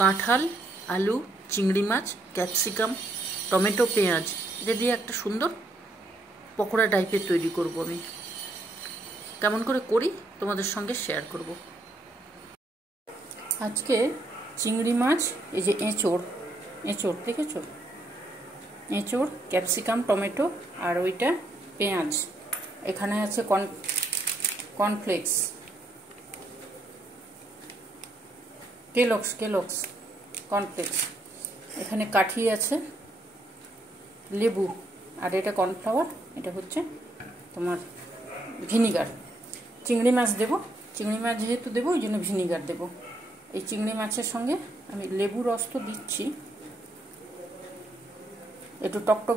কাঁঠাল, আলু, চিংড়ি মাছ, ক্যাপসিকাম, টমেটো, পেঁয়াজ এটা দিয়ে একটা সুন্দর পকোড়া টাইপের তৈরি করব আমি। কেমন করে করি তোমাদের সঙ্গে শেয়ার করব। আজকে চিংড়ি মাছ, এই যে এঁচোড় দেখেছো, এঁচোড়, ক্যাপসিকাম, টমেটো আর ওইটা পেঁয়াজ, এখানে আছে কর্নফ্লেক্স, কেলগস কর্নফ্লেক্স, এখানে কাঠি আছে, লেবু, আর এটা কর্নফ্লাওয়ার, এটা হচ্ছে তোমার ভিনিগার। চিংড়ি মাছ দেবো, চিংড়ি মাছ যেহেতু দেবো ওই জন্য ভিনিগার দেবো। এই চিংড়ি মাছের সঙ্গে আমি লেবু রস তো দিচ্ছি, একটু টকটক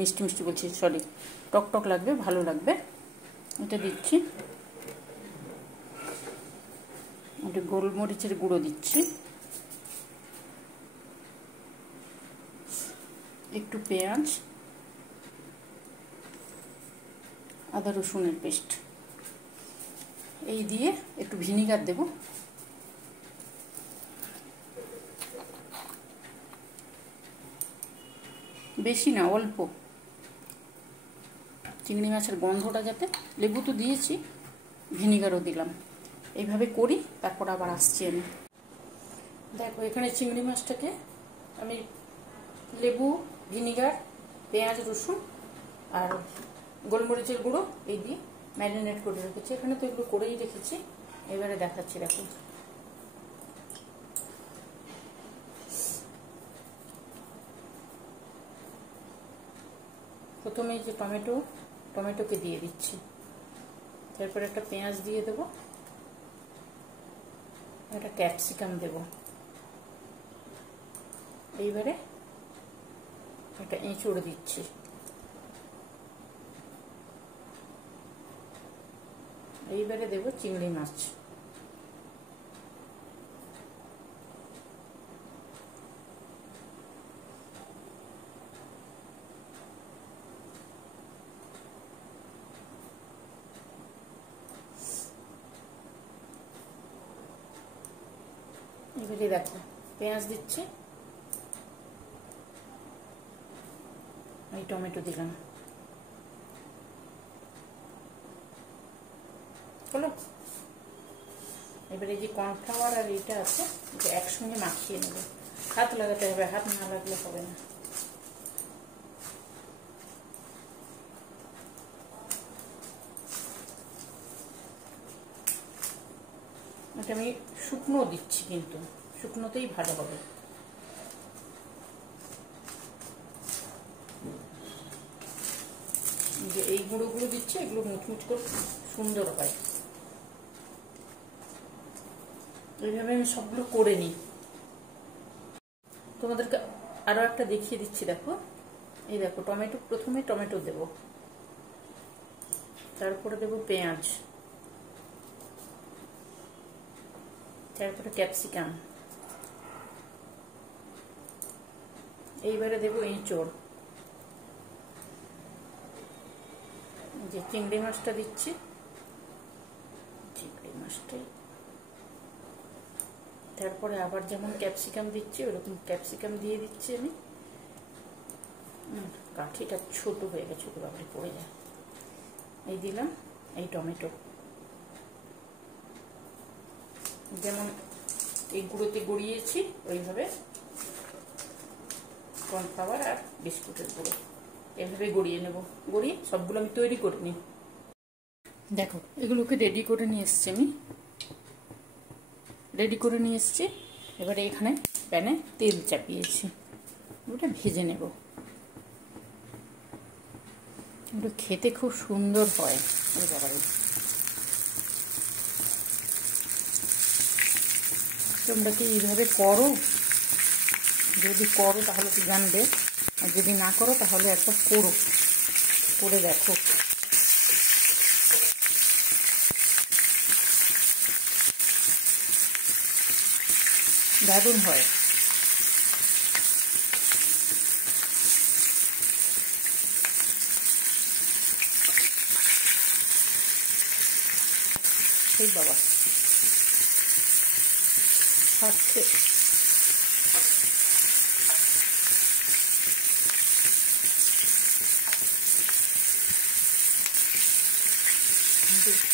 মিষ্টি বলছি, সরি, টকটক লাগবে, ভালো লাগবে, এটা দিচ্ছি। একটু গোলমরিচের গুঁড়ো দিচ্ছি, একটু পেঁয়াজ, আদা রসুনের পেস্ট, এই দিয়ে একটু ভিনিগার দেব। বেশি না, অল্প, চিংড়ি মাছের গন্ধটা যাতে, লেবু তো দিয়েছি, ভিনিগারও দিলাম। এইভাবে করি, তারপর আবার আসছি আমি। দেখো এখানে চিংড়ি মাছটাকে আমি লেবু, ভিনিগার, পেঁয়াজ, রসুন আর গোলমরিচের গুঁড়ো এই দিয়ে ম্যারিনেট করে রেখেছি। এখানে তো এগুলো করেই রেখেছি, এবারে দেখাচ্ছি। দেখো প্রথমে যে টমেটোকে দিয়ে দিচ্ছি, তারপরে একটা পেঁয়াজ দিয়ে দেবো, একটা ক্যাপসিকাম দেব, এইবারে একটা এঁচোড় দিচ্ছি, এইবারে দেব চিংড়ি মাছ, এবারে দেখো পেঁয়াজ দিচ্ছি, এই টমেটো দিলাম, হলো। এবারে যে কর্নফ্লাওয়ার আর এইটা আছে, এটা একসঙ্গে মাখিয়ে নেব। হাত লাগাতে হবে, হাত না লাগলে হবে না। এটা আমি শুকনো দিচ্ছি, কিন্তু শুকনোতেই ভালো হবে। যে এই গুঁড়োগুলো দিচ্ছি, এগুলো মুচমুচ করে সুন্দর হয়। এইভাবে আমি সবগুলো করে নিই। তোমাদেরকে আরো একটা দেখিয়ে দিচ্ছি, দেখো এই দেখো টমেটো, প্রথমে টমেটো দেব, তারপরে দেব পেঁয়াজ, তারপরে ক্যাপসিকাম, এইবারে দেব এঁচোড়, যে চিংড়ি মাছটা দিচ্ছি, চিংড়ি মাছটাই, তারপরে আবার যেমন ক্যাপসিকাম দিচ্ছি ওরকম ক্যাপসিকাম দিয়ে দিচ্ছি আমি। কাঠিটা ছোট হয়ে গেছে, ছোট বাবরি পড়ে যায়। এই দিলাম এই টমেটো, যেমন এই গুঁড়োতে গড়িয়েছি ওইভাবে কর্নফ্লাওয়ার আর বিস্কুটের গুঁড়ো এভাবে গড়িয়ে নেব। গড়িয়ে সবগুলো আমি তৈরি করে নিই। দেখো এগুলোকে রেডি করে নিয়ে এসছি আমি, এবারে এখানে প্যানে তেল চাপিয়েছি, ওটা ভেজে নেব। ওটা খেতে খুব সুন্দর হয়। তোমরা কি এইভাবে করো? যদি করো তাহলে তো জানবে, আর যদি না করো তাহলে একবার করো, করে দেখো। দারুণ হয়। সেই বাবা, ফাটছে।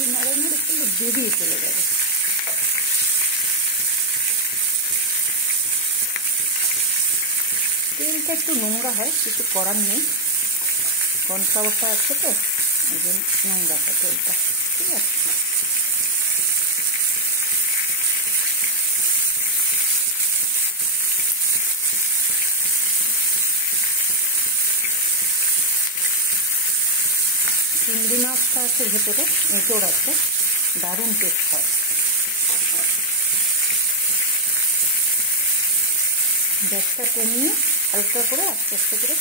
নাড়ে নাড়ে কিন্তু বেরিয়ে চলে যাবে। তেলটা একটু নোংরা হয়, কিছু করার নেই, কর্নফ্লাওয়ারটা আছে তো এই জন্য নোংরা হয় তেলটা। ঠিক আছে, চিংড়ি মাছটা আছে ভেতরে, এঁচোড় আছে, দারুণ টেস্ট হয়। গ্যাসটা কমিয়ে হালকা করে আস্তে আস্তে করে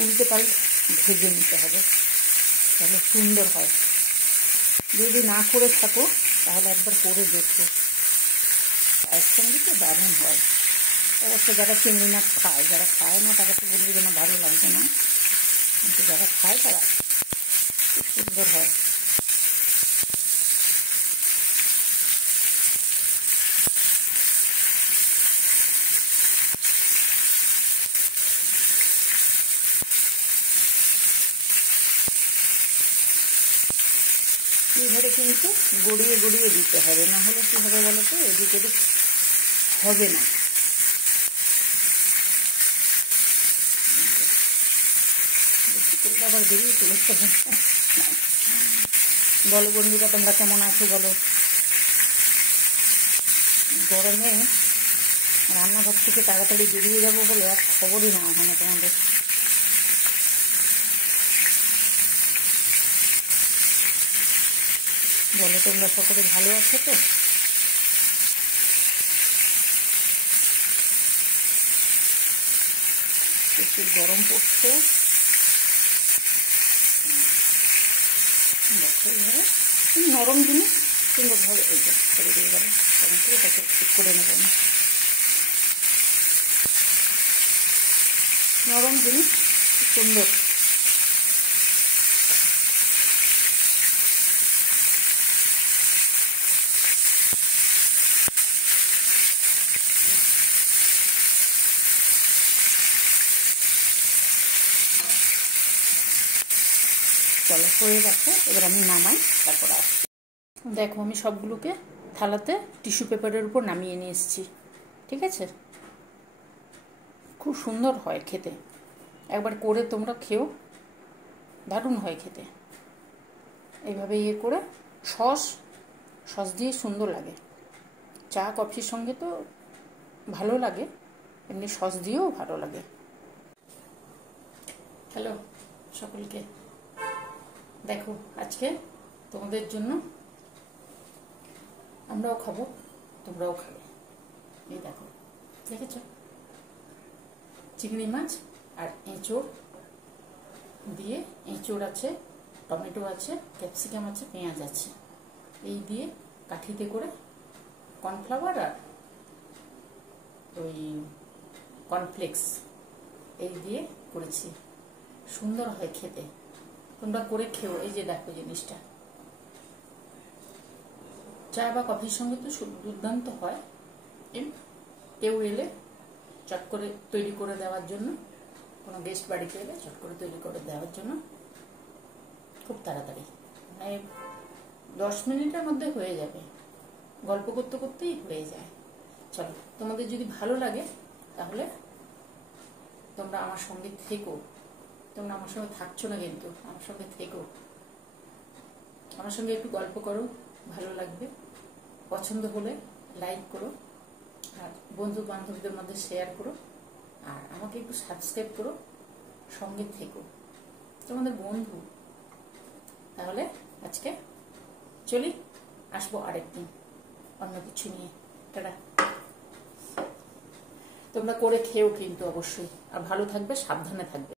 উল্টে পাল্টে ভেজে নিতে হবে, তাহলে সুন্দর হয়। যদি না করে থাকো তাহলে একবার করে দেখো, চায়ের সঙ্গে তো দারুণ হয়। অবশ্য যারা চিংড়ি মাছ খায়, যারা খায় না তারা তো বলবে যে না ভালো লাগবে না, কিন্তু যারা খায় তারা খুব সুন্দর হয়। এইভাবে কিন্তু গড়িয়ে গড়িয়ে দিতে হবে, না হলে কী হবে বলো তো, এদিকে হবে না। বেশি করলে আবার বেরিয়ে চলেছে। বলো বন্ধুরা, তোমরা কেমন আছো বলো? গরমে রান্নাঘর থেকে তাড়াতাড়ি বেরিয়ে যাবো বলে আর খবরই না ওখানে তোমাদের। বলো তোমরা সকলে ভালো আছো তো? প্রচুর গরম পড়ছে। দেখো এইভাবে নরম জিনিস সুন্দরভাবে এই যে ছেড়ে দিয়ে গেল, এটাকে ঠিক করে নেব না। নরম জিনিস সুন্দর। চলো হয়ে গেছে, এবার আমি নামাই, তারপর আসছি। দেখো আমি সবগুলোকে থালাতে টিস্যু পেপারের উপর নামিয়ে নিয়ে এসেছি। ঠিক আছে, খুব সুন্দর হয় খেতে, একবার করে তোমরা খেও, দারুণ হয় খেতে। এইভাবে ইয়ে করে সস দিয়ে সুন্দর লাগে, চা কফির সঙ্গে তো ভালো লাগে, এমনি সস দিয়েও ভালো লাগে। হ্যালো সকলকে, দেখো আজকে তোমাদের জন্য আমরাও খাবো, তোমরাও খাবে। এই দেখো, দেখেছ চিংড়ি মাছ আর এঁচোড় দিয়ে, এঁচোড় আছে, টমেটো আছে, ক্যাপসিকাম আছে, পেঁয়াজ আছে, এই দিয়ে কাঠিতে করে কর্নফ্লাওয়ার আর ওই কর্নফ্লেক্স এই দিয়ে করেছি, সুন্দর হয় খেতে, তোমরা করে খেও। এই যে দেখো জিনিসটা চা বা কফির সঙ্গে তো দুর্দান্ত হয়, কেউ এলে চট করে তৈরি করে দেওয়ার জন্য, কোনো গেস্ট বাড়িতে এলে চট করে তৈরি করে দেওয়ার জন্য খুব তাড়াতাড়ি, মানে 10 মিনিটের মধ্যে হয়ে যাবে, গল্প করতে করতেই হয়ে যায়। চলো, তোমাদের যদি ভালো লাগে তাহলে তোমরা আমার সঙ্গে থেকো, তোমরা আমার সঙ্গে থাকছো না কিন্তু আমার সঙ্গে থেকো, আমার সঙ্গে একটু গল্প করো, ভালো লাগবে। পছন্দ হলে লাইক করো, আর বন্ধু বান্ধবীদের মধ্যে শেয়ার করো, আর আমাকে একটু সাবস্ক্রাইব করো, সঙ্গে থেকো, তোমাদের বন্ধু। তাহলে আজকে চলি, আসবো আরেকদিন অন্য কিছু নিয়ে। টাটা। তোমরা করে খেও কিন্তু অবশ্যই, আর ভালো থাকবে, সাবধানে থাকবে।